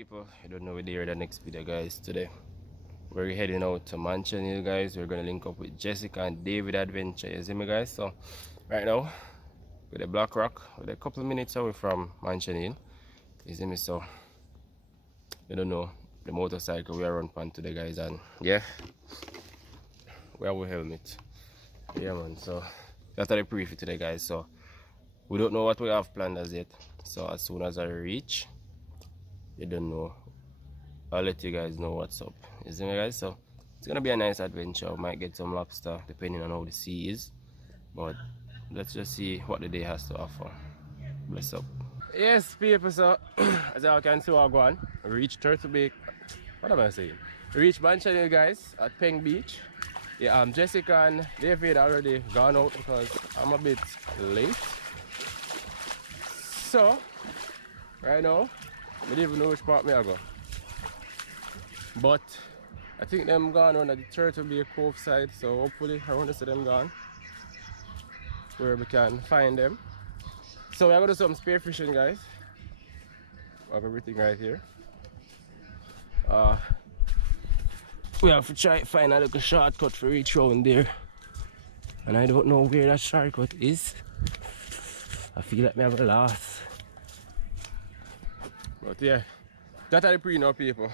people, I don't know where they are the next video guys. Today we're heading out to Nationality guys. We're gonna link up with Jessica and David adventure, you see me guys. So right now with a Black Rock, we're a couple of minutes away from Nationality, you see me. So I don't know the motorcycle we are on pan today guys, and yeah, we have a helmet, yeah man. So that's the preview today guys. So we don't know what we have planned as yet, so as soon as I reach, you don't know, I'll let you guys know what's up, you see me guys. So it's gonna be a nice adventure. We might get some lobster depending on how the sea is, but let's just see what the day has to offer. Bless up. Yes people, so as you can see, we're going reach Turtle Bay. What am I saying? Reach Nationality guys at Peng Beach. Yeah, Jessica and David already gone out because I'm a bit late. So right now I don't even know which part I go, but I think them gone on the Turtle Bay Cove side, so hopefully I want to see them gone where we can find them. So we're going to do some spearfishing guys. We have everything right here. We have to try to find a little shortcut for each round there, and I don't know where that shortcut is. I feel like I have a loss. But yeah, that's the pre now people.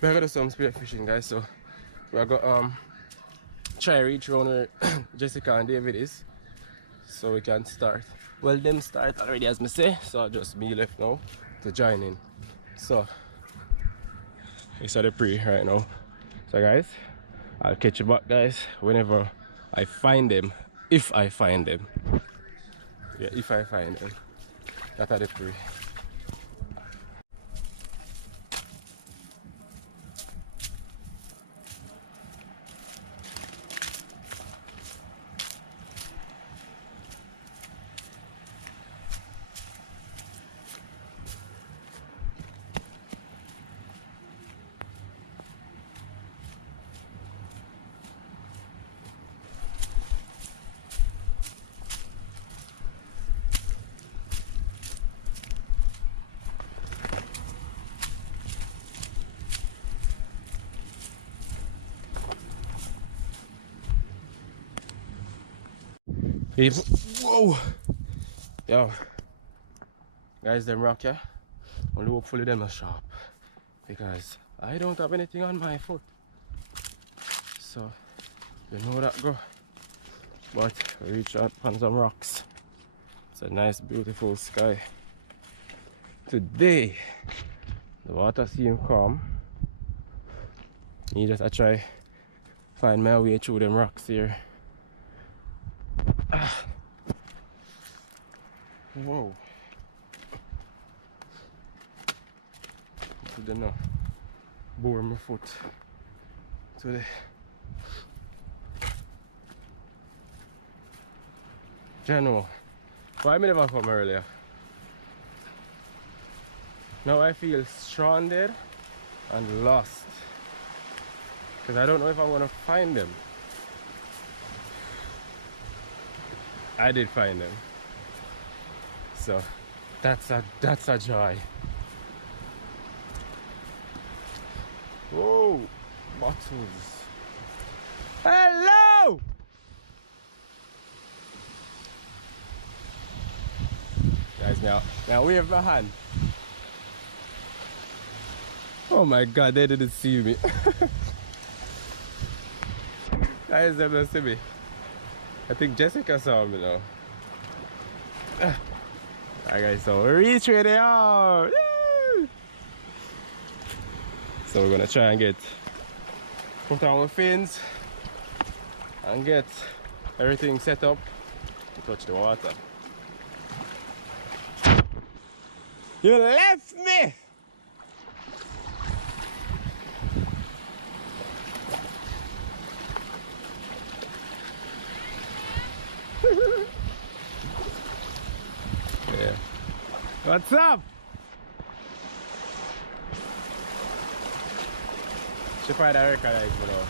We're gonna do some spearfishing guys, so we're gonna try reach around where Jessica and David is, so we can start. Well, them start already as me say, so just me left now to join in. So it's the pre right now. So guys, I'll catch you back guys whenever I find them, if I find them. Yeah, if I find them. That's the pre. People, whoa, yo, guys, them rock, yeah. Only hopefully them are sharp, because I don't have anything on my foot, so you know that go. But we reach out on some rocks. It's a nice, beautiful sky today. The water seems calm. You just try find my way through them rocks here. Whoa. I don't know. Bore my foot today. General, why me never come earlier? Now I feel stranded and lost, because I don't know if I want to find them. I did find them, so that's a joy. Whoa, bottles. Hello. Guys, now wave my hand. Oh my god, they didn't see me. Guys, they don't see me. I think Jessica saw me now. Alright guys, so we reach where they are. Yay! So we're gonna try and put on our fins and get everything set up to touch the water. You left me! Yeah. What's up? She find a record like below.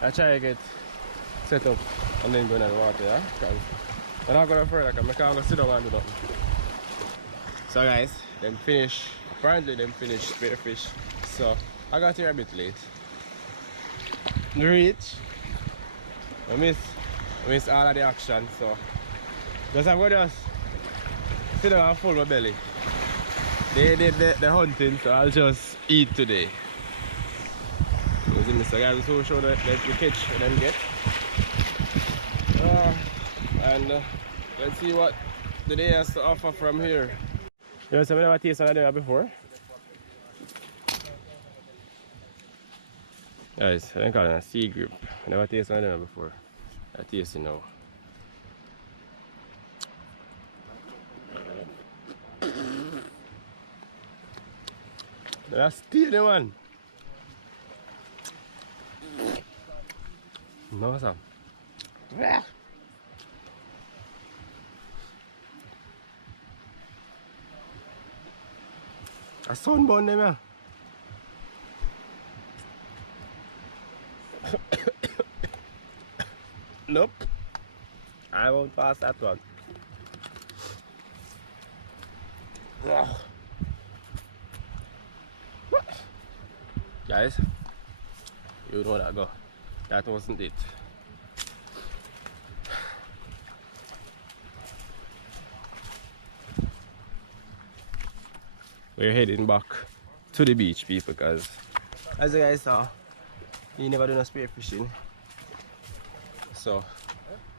I try to get set up and then go in the water, yeah? Because I'm not going further because I can't go sit down and do nothing. So guys, them finish, apparently them finish spearfish. So I got here a bit late. Reach. I miss all of the action, so just I'm gonna just sit down and full my belly. They did the hunting, so I'll just eat today. So guys, we'll show that we catch and then get. Let's see what the day has to offer from here. You know, so I never tasted that before. Guys, I think I'm a sea grip. I never tasted that before. I taste it now. That's steady, man. No, sir. A sunburn them, yeah. Nope. I won't pass that one. Guys, you know that go. That wasn't it. We're heading back to the beach, people, because as you guys saw, you never do no spear fishing. So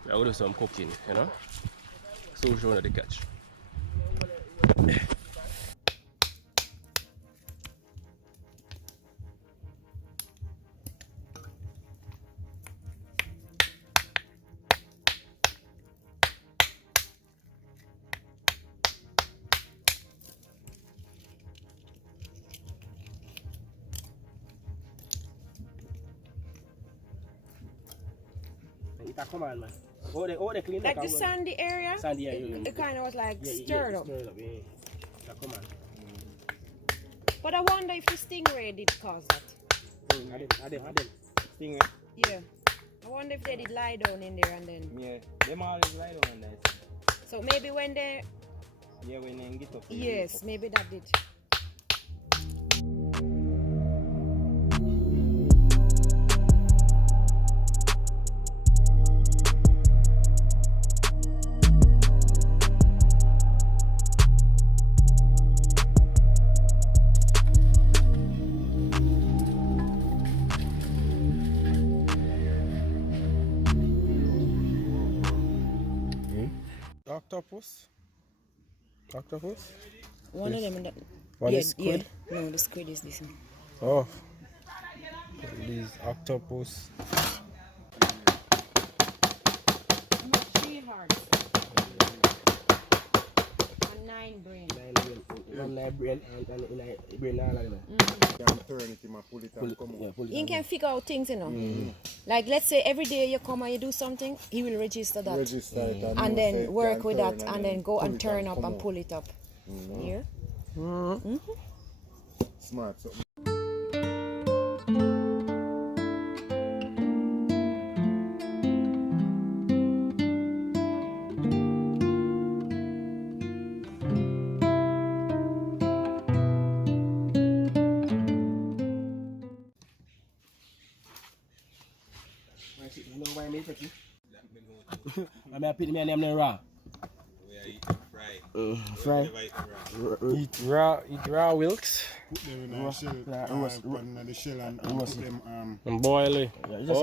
we're gonna do some cooking, you know? So we'll show you the catch. Come on, man. They clean like the sandy area? Sandy area. It kind of was like stirred up. Stirred up, yeah. Come on. But I wonder if the stingray did cause that. I did. Stingray? Yeah. I wonder if they did lie down in there and then... Yeah, them always lie down in there. So maybe when they... Yeah, when they get up. Yes, maybe that did. Octopus? One of them. One is squid? Yeah. No, the squid is this one. Oh. These octopus. Three hearts. And 9 brain. 9 brain. 1 brain and brain all of them. Can turn it in my pull it and come out. He can figure out things, you know. Like let's say every day you come and you do something, he will register that. Register it and then work with that and then go and turn up and pull it up. Here. Smart. So. I'm happy to me name raw. Fry. Eat raw Wilks. Put them in the shell, the shell and put them and boil it. Just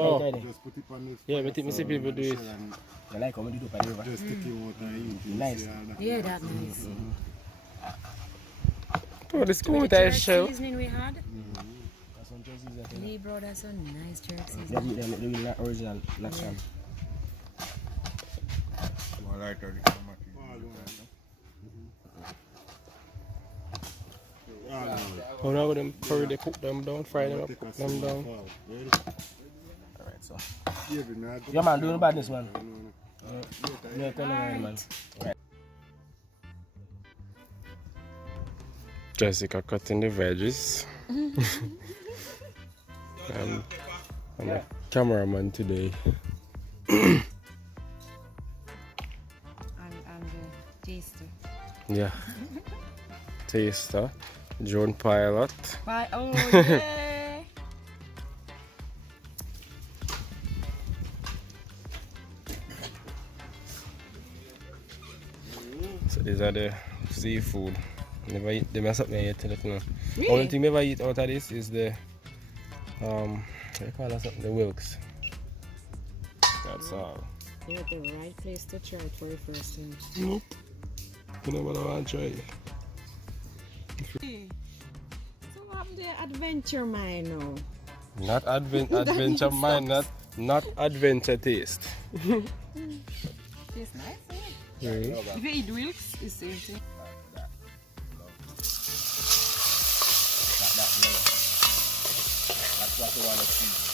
put it on this. Yeah, but me see people do it. I like how we do it by the river. Just take it out and eat. Nice. Yeah, that's nice. Oh, the school that shell. Seasoning we had. Lee brought us a nice jerk seasoning. The original natural. Oh, now them curry, they cook them down, fry them up, cook them down. Alright, so. Yeah, man, doing badness, man. Yeah, tell me, man. Right. Jessica cutting the veggies. I'm a cameraman today. And the taster. Yeah. taster, drone pilot. Bye. Oh, yeah. So these are the seafood. Never eat them as something yet. Let you know. Really? Only thing never eat out of this is the what do you call that something? The Wilks. That's all. You're at the right place to try it for the first time. Nope. You know what I want to try. So what happened to your adventure mind now? Not adventure mind, not adventure taste. Tastes nice, eh? Mm-hmm. If you eat Wilks, it's the same thing. That's what you want to see.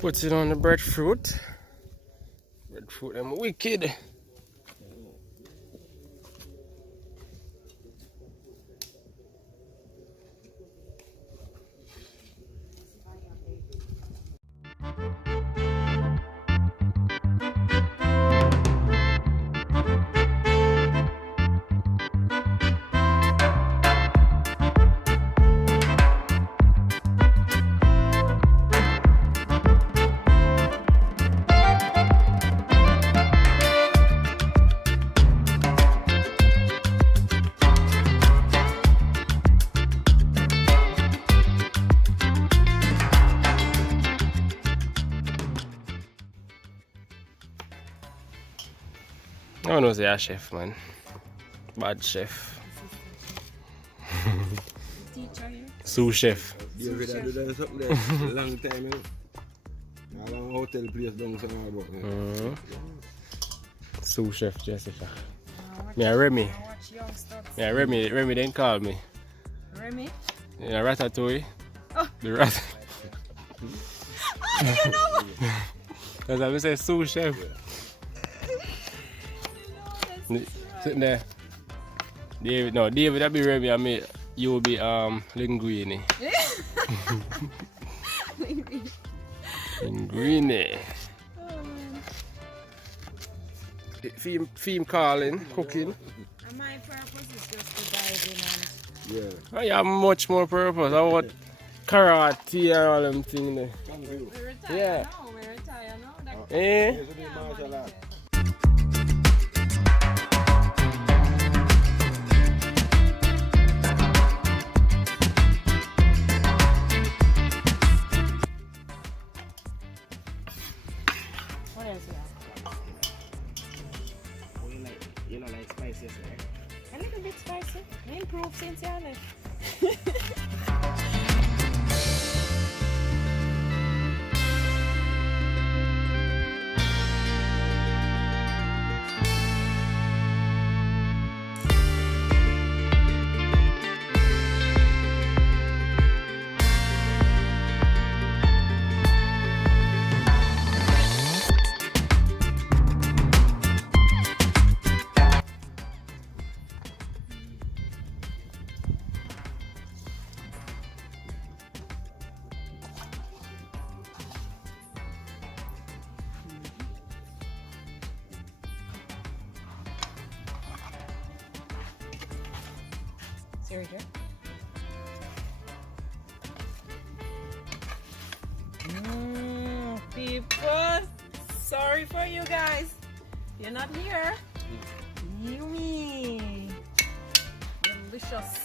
Put it on the breadfruit. Breadfruit, I'm wicked. I don't know, say a chef, man. Bad chef. Teacher here. Sous chef. David had done something there long time, you know. A long hotel place down somewhere about there. Sous chef Jessica. Me a Remy. Watch young stuff. Yeah, Remy didn't call me. Remy? Yeah, Ratatouille. Oh. The rat. Oh, you know what? Because I say sous chef. Sitting there. David that be Remy and me, you will be linguine. Linguine. Oh, man. Theme calling, cooking. And my purpose is just to dive in and... Yeah. I have much more purpose. I want karate and all them things there. We retire Yeah. now, we retire now. That Eh? Yes, it is martial art. What else you have? You know, like spices, right? A little bit spicy. You improved since you left. Sergio? People, sorry for you guys. You're not here. Yummy. Delicious.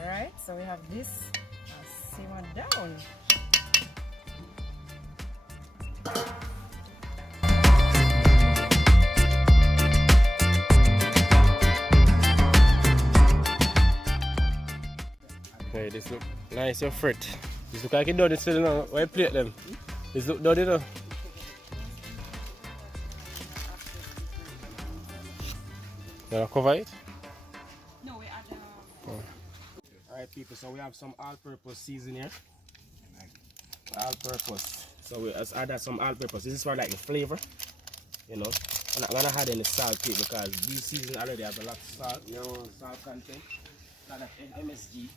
Alright, so we have this simmer down. Hey, this look nice, your frit. This look like you done it still now. Why plate them? This look done it now. You wanna cover it? No, we add people. So we have some all-purpose season here. All-purpose. So we just add some all-purpose. This is for like the flavor, you know. I'm not gonna add any salt to it because these season already have a lot of salt. You know, salt content. A lot of MSG.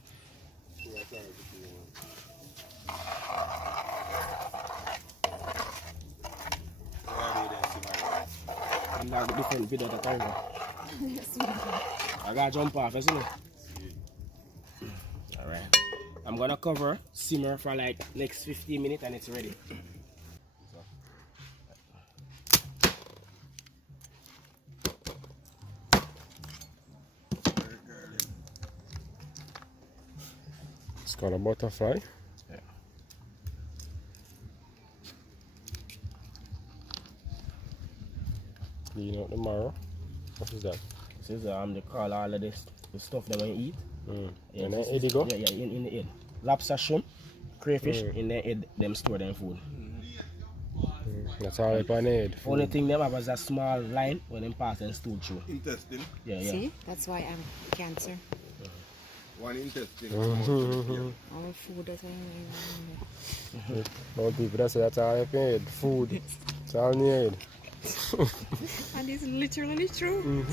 And I got different video at the time. I gotta jump off, isn't it? Alright. I'm gonna cover simmer for like next 15 minutes and it's ready. It's called a butterfly. Yeah. Clean out the marrow. What is that? This is they call all of this the stuff that we eat. And then head go? Yeah, in the head. Lobster, shrimp, crayfish, in the head, them store them food. That's all up on the head. Only thing them have is a small line when them pass and stool through. Intestine. Yeah. See, that's why I'm cancer. One intestine. All food that All people that say that's all up on the head. Food. It's all in the head. and it's literally true.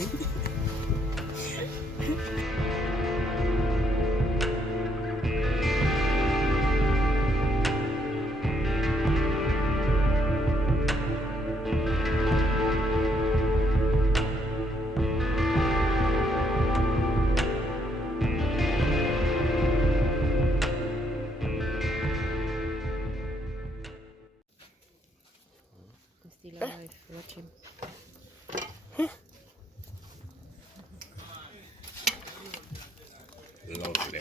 Still alive, watch him. Lovely.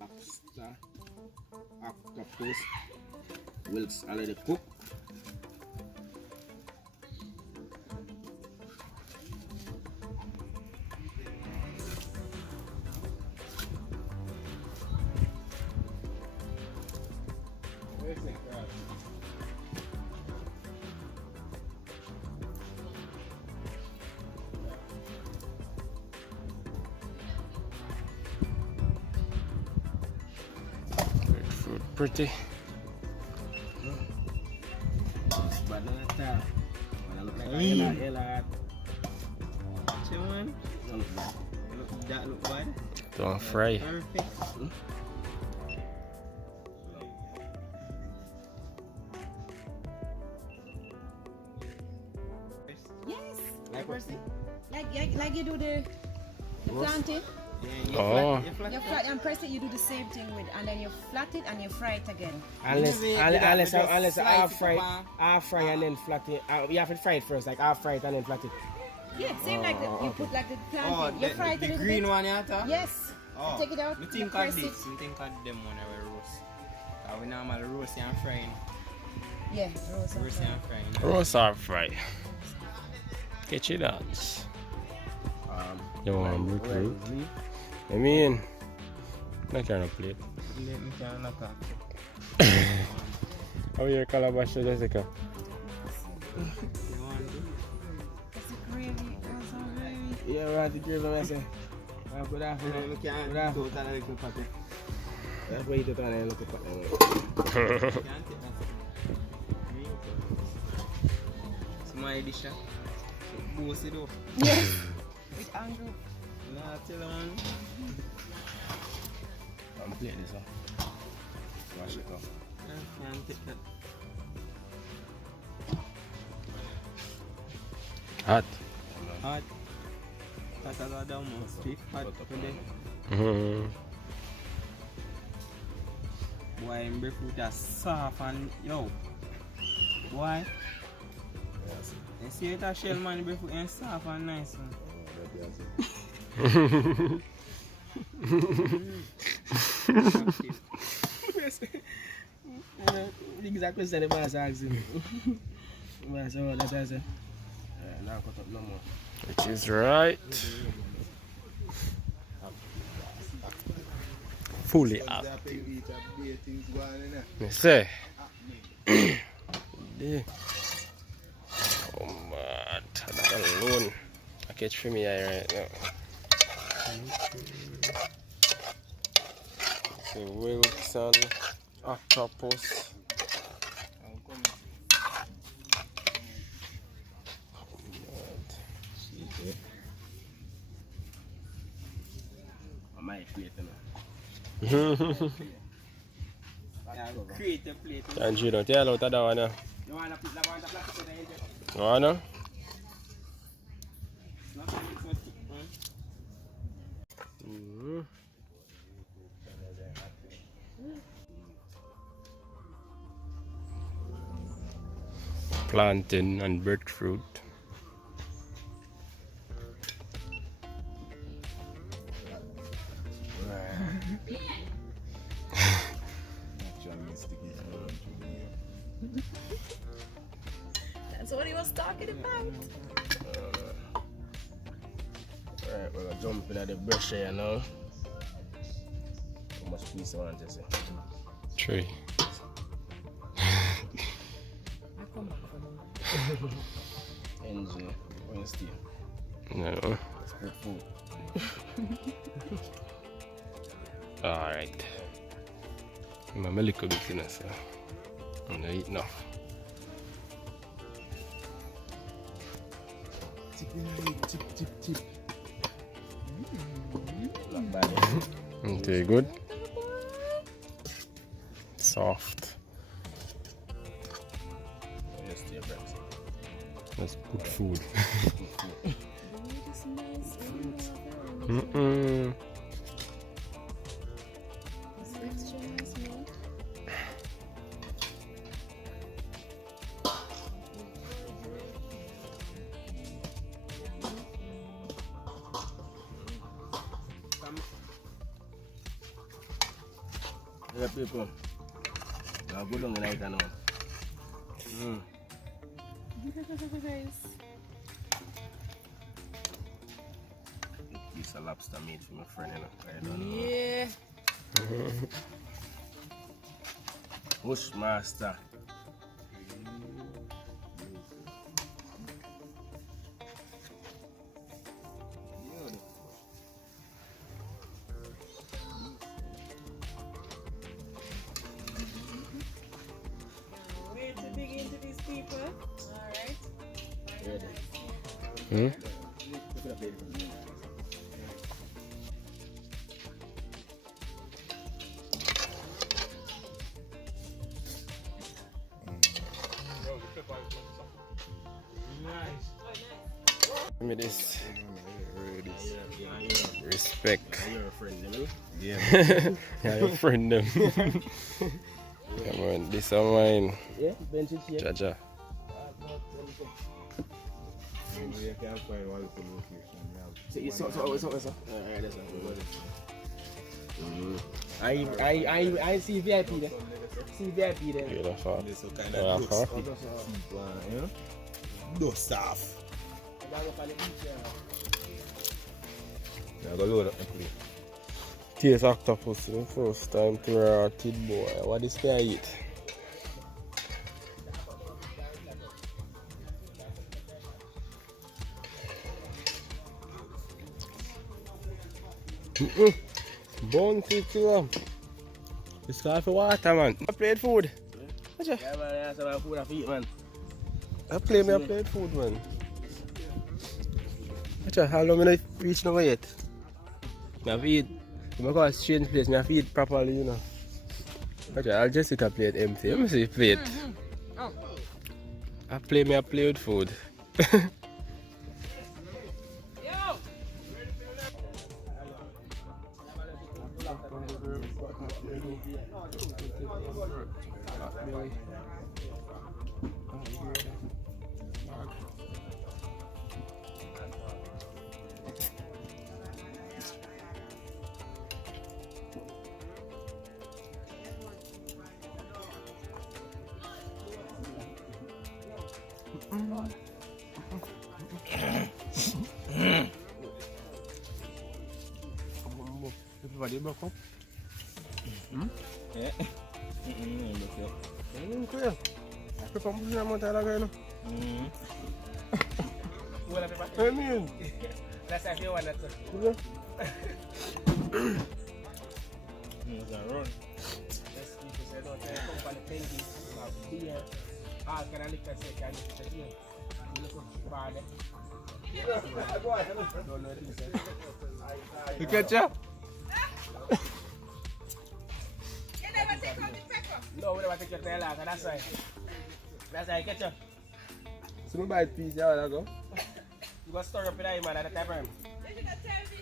Lobster, octopus, Wilks already cooked. Pretty. Banana time. Look like a yellow. See one? Look bad. That look bad. Don't fry. Perfect. Yes. Like what? Like you do the planting. Yeah, you Oh. flat, You flat and press it, you do the same thing with, and then you flat it and you fry it again. Unless Just half slice it fry, up, half fry and then flat it. You have to fry it first, like half fry it and then flat it. Yeah, same like the, you put like the planting. Oh, you fry it a the little green bit. one you talk? Yes. Oh, You take it out. Me You think of press this. it. Me think of them when I roast. We normally roast and frying. Yeah, roast and Roast fry. and frying. Roast or fry? Catch it dance. You want blue fruit? I mean, I can't plate. Let me try knock off. How are your calabash, Jessica? You want to do? It's a gravy. Also gravy. Yeah, right, the gravy, I say. Good afternoon. You can't Good afternoon. do that like a packet. That's why you do that and look at that. You can't take that. It's my dish. Boss it up. Yes. With angle. Nah, tell them man. I'm playing this one. Wash it off. Can't take that. Hot. Hot. Hot as a damn stiff hot today. Boy, I'm breadfruit is soft and yo. Boy. You see it a shell man breadfruit is soft and nice man. The exact question the boss asked him. Boss, oh, that's what I said. Now cut up no more. Which is right. Fully active. Me say. Yeah. Oh man, that alone. I catch for me here right now. See Wilks and Octopus. I might plate now. Create a plate. And you don't tell out of that one. No one to plastic with the engine. Oh no? Plantain and breadfruit. That's what he was talking about. Alright, we're gonna jump in at the brush here now. How much piece I want to say? 3. Enjay, Wednesday. No. Let's put food. Alright. I'm a little bit in so I'm gonna eat enough. Tip. Not bad. Okay, good. Soft. Wednesday breakfast. Let's put food. Yeah, people. Now go down the night and on. Piece of lobster made for my friend, you know. I don't know. Yeah. Bushmaster. Way to dig into these people. Alright. Hmm? Give me this. Respect. You're a friend, you know? Yeah, your friend them. Come on, this is mine. Yeah, bench it here. Jaja. You can find one location. So. Alright, that's I see VIP there. See VIP there. Beautiful. This is kind Yeah, of huh? do stuff. I go for the beach, I go load up the plate. Taste octopus the first time to a kid boy. What is I eat? Bounty too. It's called for water, man. I played food. What's Yeah, man, that's my food I eat, man. I played food, man. What's how long I reach now yet? I feed. I'm going to a strange place. I feed properly, you know. I'll just sit a plate empty. Let me see plate. I play with food. pepper did broke up. Yeah. Look up. Clear. Pepper put in a month again. What a pepper? I mean. That's if you want that. It's a run. Let's keep it said out there. Come on the penguin. Beer. All kind of liquor say can you sit here. You look up bar there. Don't know this. You catch ya? No, we never take your tail out, that's right. That's right, catch up. So we buy a piece, yeah, I go. You got to stir up in there, man, at the time. You should have told me.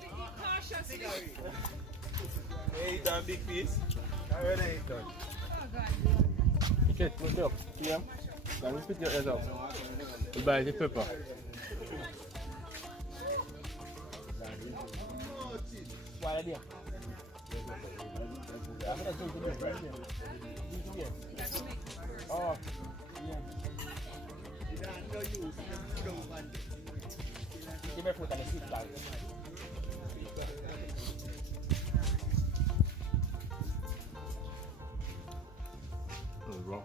Be cautious. Hey, eat a big piece. I already ate that. Oh, God. Okay, put it up. See him? Can you spit your head out? We buy the pepper. What idea? I'm going to do this right here. Oh, yeah. Give me food and a seat bag. Wrong.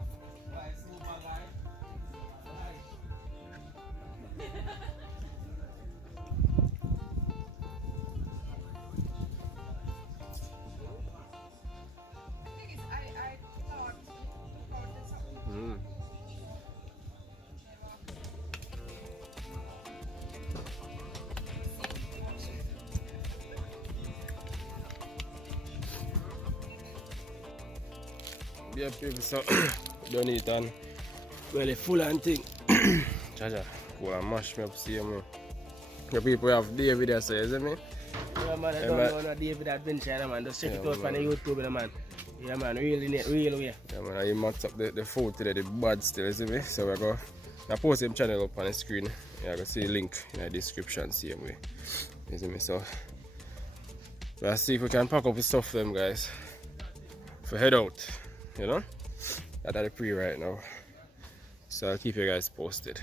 Yeah, people, so done it and well, full and thing. Jaja, go and mash me up, see me. The people have David there, so you see me? Yeah, man, I don't know no David Adventure, man. Just check it out on the YouTube, man. Yeah, man, real way. Yeah, man, I max up the food today, the bad still, you see me? So we're going to post him channel up on the screen. Yeah, I can see the link in the description, same way. You see me? So let's see if we can pack up the stuff for them, guys. For head out. You know, that's the pre right now, so I'll keep you guys posted.